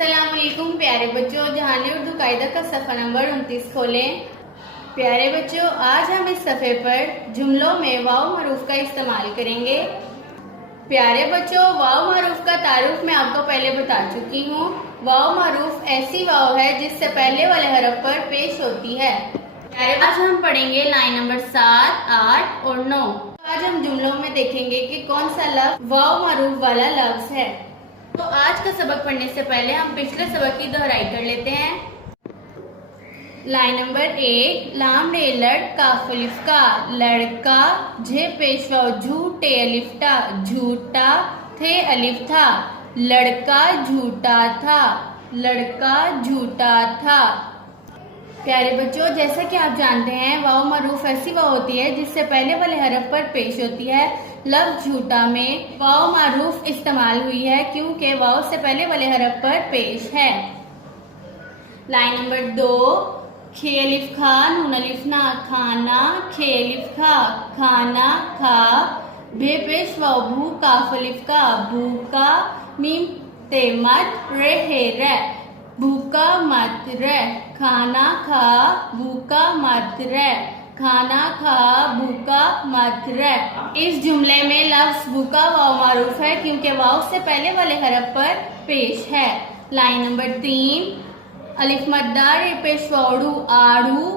अस्सलामुअलैकुम प्यारे बच्चों, जहानी उर्दू कायदा का सफ़ा नंबर 29 खोलें। प्यारे बच्चों, आज हम इस सफ़े पर जुमलों में वाव मरूफ का इस्तेमाल करेंगे। प्यारे बच्चों, वाव मरूफ का तारुफ मैं आपको पहले बता चुकी हूँ। वाव मरूफ ऐसी वाव है जिससे पहले वाले हरफ पर पेश होती है। प्यारे आज हम पढ़ेंगे लाइन नंबर 7, 8 और 9। आज हम जुमलों में देखेंगे कि कौन सा लफ्ज वाव मरूफ वाला लफ्ज है। तो आज का सबक पढ़ने से पहले हम पिछले सबक की दोहराई कर लेते हैं। लाइन नंबर 1, लाम ने लड़ काफ अलिफ का, लड़का, झे पेशवा झूठे अलिफ टा, झूठा, थे अलिफ था, लड़का झूठा था, लड़का झूठा था। प्यारे बच्चों, जैसा कि आप जानते हैं, वाव मरूफ ऐसी वाव होती है जिससे पहले वाले हरफ पर पेश होती है। लफ्ज झूठा में वाव मरूफ इस्तेमाल हुई है क्योंकि वाव से पहले वाले हरफ पर पेश है। लाइन नंबर 2, खे अलिफ खा, नून अलिफ ना, खाना, खे अलिफ खा, खाना, खा, भे पेश वाव भू, काफ अलिफ का, भूका, मीम ते मत, रे हे रे, भूका मत रे, खाना खा, भूका मत रे, खाना खा, भूका मत रे। इस जुमले में लफ्ज भूका वाव मारूफ है क्योंकि वाव से पहले वाले हरफ पर पेश है। लाइन नंबर 3, अलिफ मद्दार रे पेश वाड़ू, आड़ू,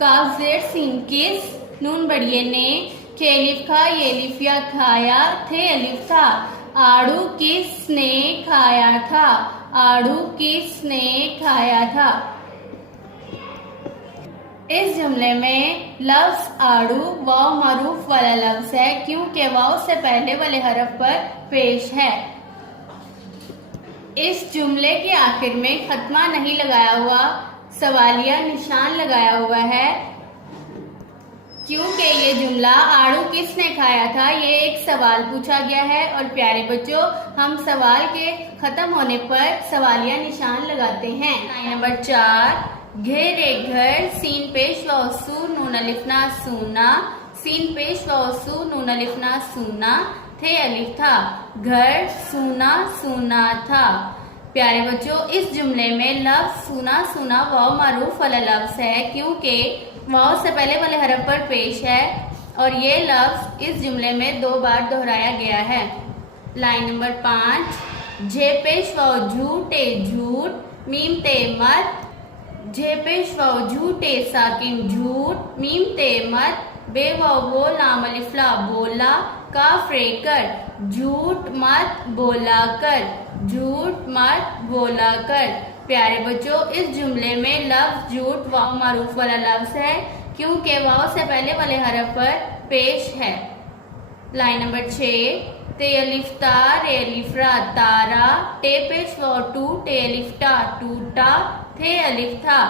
काफ जेर सीन किस, नून बढ़िए ने, खे अलिफ खा, ये अलिफ या खाया, थे अलिफ था, आड़ू किसने खाया था, आड़ू किसने खाया था। इस जुमले में लफ्ज आड़ू वाव मरूफ वाला लफ्ज है क्योंकि वाव से पहले वाले हरफ पर पेश है। इस जुमले के आखिर में खत्मा नहीं लगाया हुआ, सवालिया निशान लगाया हुआ है क्योंकि ये जुमला आड़ू किसने खाया था, ये एक सवाल पूछा गया है। और प्यारे बच्चों, हम सवाल के खत्म होने पर सवालिया निशान लगाते हैं। लाइन नंबर 4, घेरे घर, सीन पेश वसू, नून अलिफ ना, सूना, सीन पेश वसू, नून अलिफ ना, सूना, थे अलिफ था, घर सूना सूना था। प्यारे बच्चों, इस जुमले में लफ्ज सूना सूना वाव मारूफ वाला लफ्ज है क्योंकि वाव से पहले वाले हरफ पर पेश है और ये लफ्ज इस जुमले में 2 बार दोहराया गया है। लाइन नंबर 5, झे पेश वाव झूठे झूठ, मीम ते मत, झे पेश वाव झूठे साकिन झूठ, मीम ते मत, बे वाव वो लाम अलिफ ला बोला, काफ रे कर, झूठ मत बोला कर, झूठ मत बोला कर। प्यारे बच्चों, इस जुमले में लफ्ज झूठ वाव मारूफ वाला लफ्ज है क्योंकि वाव से पहले वाले हरफ पर पेश है। लाइन नंबर 6, ते अलिफ ता, रे अलिफ रा, तारा, टे पेश वाव टू, टे अलिफ टा, टूटा, थे अलिफ था,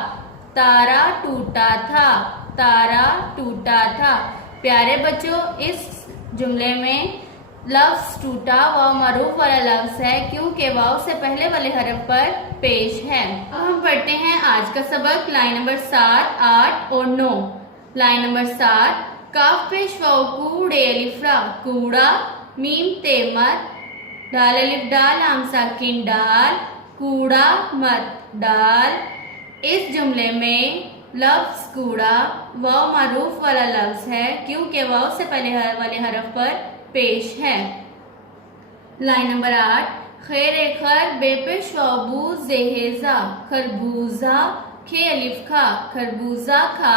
तारा टूटा था, तारा टूटा था। प्यारे बच्चों, इस जुमले में लफ्ज टूटा वाव मरूफ वाला लफ्ज है क्योंकि वाव से पहले वाले हरफ पर पेश है। अब हम पढ़ते हैं आज का सबक। लाइन नंबर 7, 8 और 9। लाइन नंबर 7, काफ पेश वाव कूड़े अलिफ रा, कूड़ा, मीम ते मत, डाल अलिफ डाल, आम साकिन डाल, कूड़ा मत डाल। इस जुमले में लफ्ज कूड़ा वाव मारूफ वाला लफ्ज है क्योंकि वाव से पहले वाले हरफ पर पेश है। लाइन नंबर 8, खैर खर, बेपेश वाबू जेहेजा, खरबूजा, खे अलिफ खा, खरबूजा खा,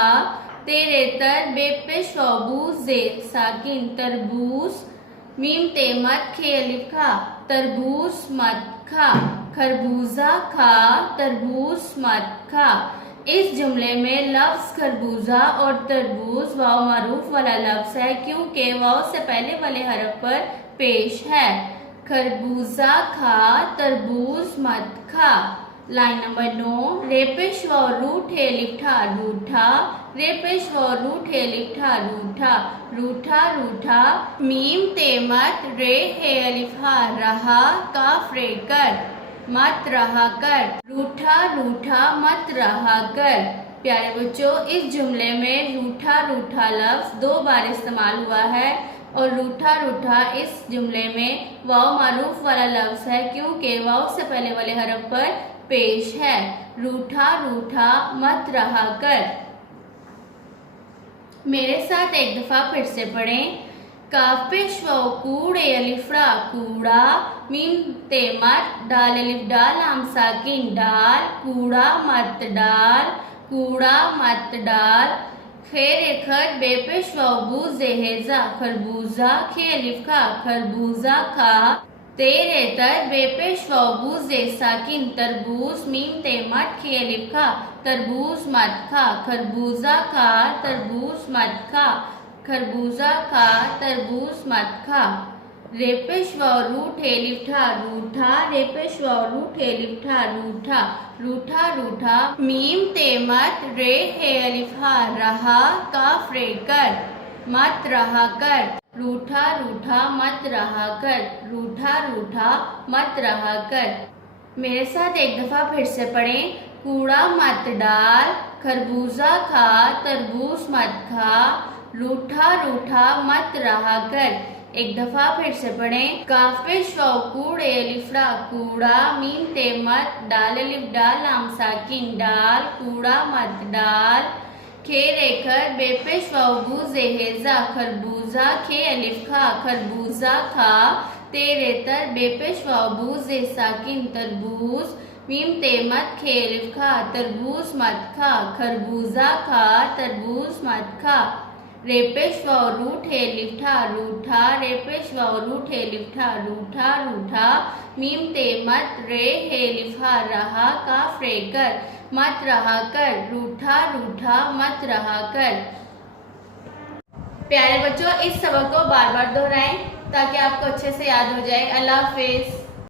तेरे तर, बेपेश वाबू जे साकिन, तरबूज, मीम ते मत, खे अलिफ खा, तरबूज मत खा, खरबूजा खा, तरबूज मत खा। इस जुमले में लफ्ज खरबूजा और तरबूज वाव मारूफ वाला लफ्ज है क्योंकि वाव से पहले वाले हरफ पर पेश है। खरबूजा खा, तरबूज मत खा। लाइन नंबर 9, रेपेश वाव रूठे लिठा, रूठा, रेपेश वाव रूठे लिठा, रूठा, रूठा रूठा, मीम ते मत, रे हे अलिफा, रहा, काफ रे कर, मत रहा कर, रूठा रूठा मत रहा कर। प्यारे बच्चों, इस जुमले में रूठा रूठा लफ्ज 2 बार इस्तेमाल हुआ है और रूठा रूठा इस जुमले में वाव मारूफ वाला लफ्ज है क्योंकि वाव से पहले वाले हरफ पर पेश है। रूठा रूठा मत रहा कर। मेरे साथ एक दफा फिर से पढ़ें। काफ पेश वाव कूड़े अलिफड़ा कूड़ा, मीम ते मत डाल अलिफ डाल लाम साकिन डाल, कूड़ा मत डाल, कूड़ा मत डाल। खेर खत बेपेश वाव बू जेहेजा खरबूजा, खे अलिफ खा खरबूजा खा। तेरे तर बेपेश वाव बू जे साकिन तरबूज, मीम ते मत खे अलिफ खा तरबूज मत खा, खरबूजा खा तरबूज मत खा, खरबूजा खा तरबूज मत खा। रेपेश वाव रूठ एलिफ ठा रूठा, रेपेश वाव रूठ एलिफ ठा रूठा, रूठा रूठा। मीम ते मत रे हे अलिफ हा रहा, काफ रे कर मत रहा कर। रूठा रूठा मत रहा कर, रूठा रूठा मत रहा कर। मेरे साथ एक दफा फिर से पढ़ें। कूड़ा मत डाल, खरबूजा खा तरबूज मत खा, रूठा रूठा मत रहा कर। एक दफा फिर से पढ़ें। काफ पेश वाव कूड़े अलिफड़ा कूड़ा, मीम ते मत डाल अलिफ डाल लाम साकिन डाल, कूड़ा मत डाल। खे रेखर बेपेश वाव बू जेहेजा खरबूजा, खे अलिफ खा खरबूजा खा। तेरे तर बेपेश वाव बू जे साकिन तरबूज, मीम ते मत खे अलिफ खा तरबूज मत खा, खरबूजा खा तरबूज मत खा। रेपेश वाव रूठ एलिफ ठा रूठा, रेपेश वाव रूठ एलिफ ठा रूठा रूठा। मीम ते मत रे हे अलिफ हा रहा, काफ रे कर मत रहा कर, रूठा रूठा मत रहा कर। प्यारे बच्चों, इस सबक को बार बार दोहराएं ताकि आपको अच्छे से याद हो जाए। अल्लाह हाफिज।